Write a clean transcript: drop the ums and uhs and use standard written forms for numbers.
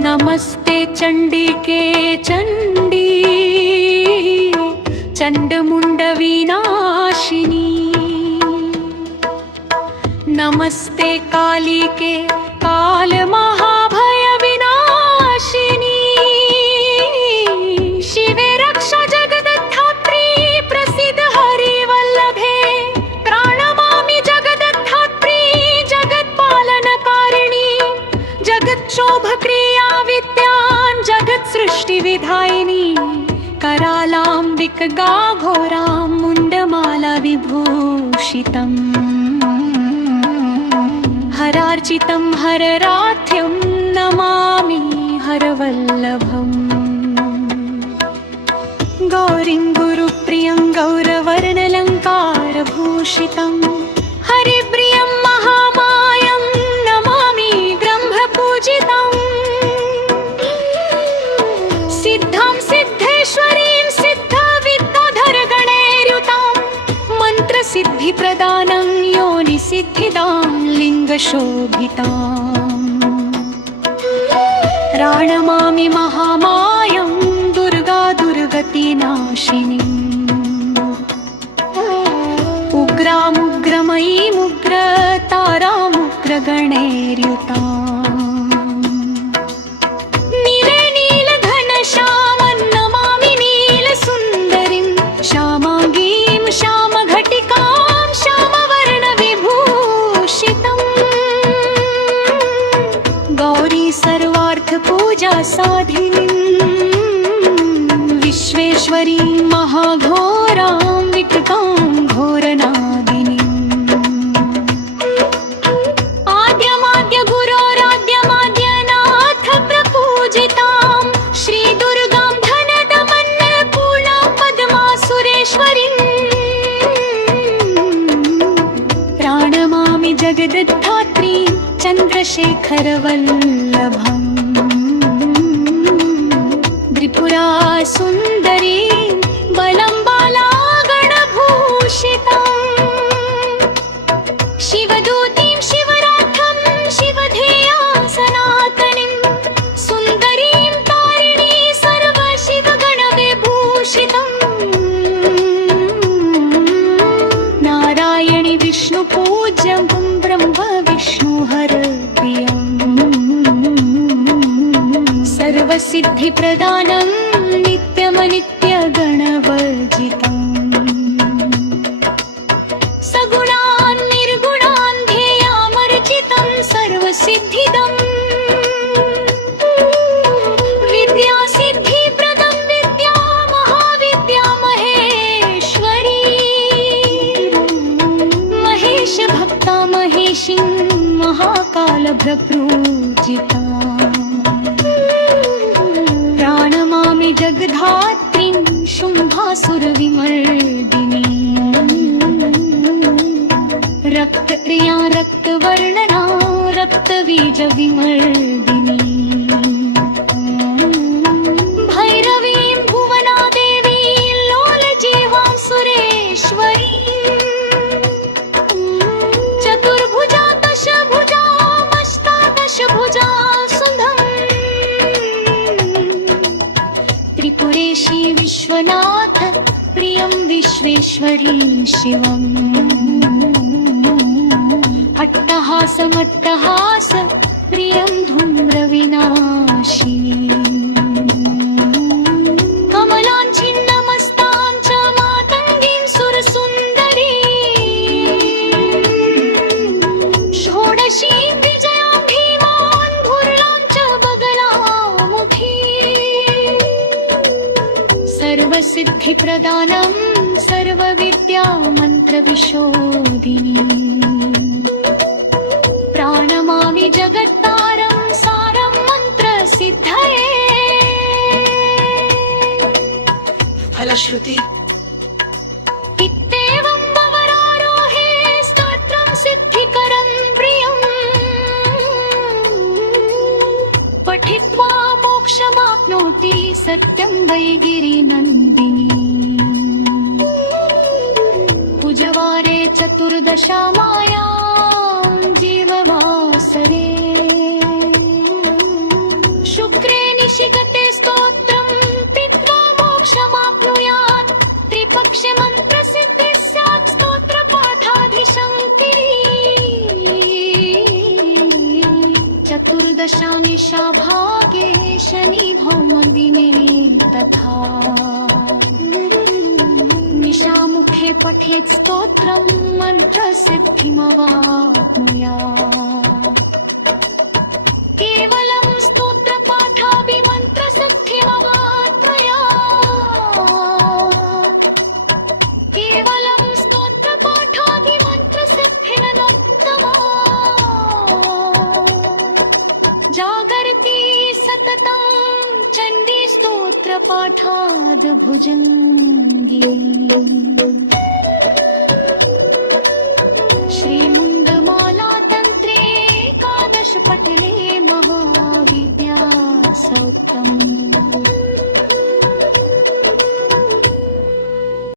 नमस्ते चंडिके चंडी चंडमुंड विनाशिनी। नमस्ते कालिके काल महाभय विनाशिनी। शिवे रक्ष जगदधात्री प्रसिद्ध हरिवल्लभे। प्रणमामि जगदधात्री जगत्पालनकारिणी। जगत्शोभक्रिया विद्यां जगत्सृष्टिविधायिनी। करालाम्बिक गाघोरां मुण्डमाला विभूषितम्। हरार्चितं हरराध्यं नमामि हरवल्लभम्। गौरीं गुरुप्रियं गौरवर्णलङ्कारभूषितं। हरिप्रियं महामायं नमामि ब्रह्मपूजितम्। सिद्धां सिद्धेश्वरीं सिद्धविद्याधरगणैर्युतां। मन्त्रसिद्धिप्रदानं योनिसिद्धिदां लिङ्गशोभिताम्। प्रणमामि महामायं दुर्गा दुर्गतिनाशिनीम्। उग्रामुग्रमयीमुग्रतारामुग्रगणैर्युताम्। नीले नीलघनश्यामं नमामि नीलसुन्दरीं। श्यामाङ्गीं श्यामघटिकां श्यामवर्णविभूषितम्। गौरी सर्वार्थपूजा साधिनीं। विश्वेश्वरीं महाघोरां विकटां घोरनागिनीम्। आद्यमाद्यगुरोराद्यमाद्यनाथ प्रपूजितां। श्रीदुर्गां धनदमन्नपूर्णां पद्मासुरेश्वरीम्। प्रणमामि जगद्धात्रीं चन्द्रशेखरवल्लभम्। त्रिपुरा सुन्दरी बलं बाला गणभूषितम्। शिवदूतीं शिवरात्रं शिवधेयां सनातनीं। सुन्दरीं तारिणी सर्वशिवगणविभूषितम्। नारायणि विष्णुपूज्यं ब्रह्म विष्णुहरप्रियम्। सर्वसिद्धिप्रदानं नित्यमनित्यगणवर्जितम्। सगुणान् निर्गुणान् ध्येयामर्चितं सर्वसिद्धिदम्। विद्यासिद्धिप्रदं विद्या महाविद्या महेश्वरी। महेशभक्ता महेशीं महाकालभ्रपूजिता। प्रणमामि जगद्धात्रीं शुम्भासुरविमर्दिनी। रक्तप्रिया रक्तवर्णना रक्तबीजविमर्दिनी। भैरवीं भुवनादेवीं लोलजीवां सुरेश्वरी। चतुर्भुजा दशभुजा अष्टादशभुजा सुधम्। त्रिपुरेशी विश्वनाथ प्रियं विश्वेश्वरी शिवम्। अट्टहासमट्टहास प्रियं धूम्रविनाशी। कमलाञ्छिन्नमस्तां च मातङ्गीं सुरसुन्दरी। षोडशीं विजयां भीमां धुर्लां च बगलामुखी। सर्वसिद्धिप्रदानं सर्वविद्या मन्त्रविशोधिनी। प्रणमामि जगत्तारं सारं मन्त्रसिद्धये। फलश्रुति इत्येवं वरारोहे स्तोत्रं सिद्धिकरं प्रियम्। पठित्वा मोक्षमाप्नोति सत्यं वै गिरिनन्दिनी। कुजवारे चतुर्दशा मायां जीववासरे। शुक्ल चतुर्दशानिशा भागे शनि भौमदिने तथा निशामुखे पठेत् स्तोत्रं मन्त्रसिद्धिमवाप्नुयात् केवलं स्तोत्रपाठाभिमन्त्रसिद्धिमवाप्नुयात् केवलं स्तोत्रपाठाभिमन्त्रसिद्धिरनोत्तमा जागर्ति सततं चण्डी स्तोत्रपाठाद् भुजङ्गी श्रीमुण्डमाला तन्त्रे एकादश पटले महाविद्यासौख्यम्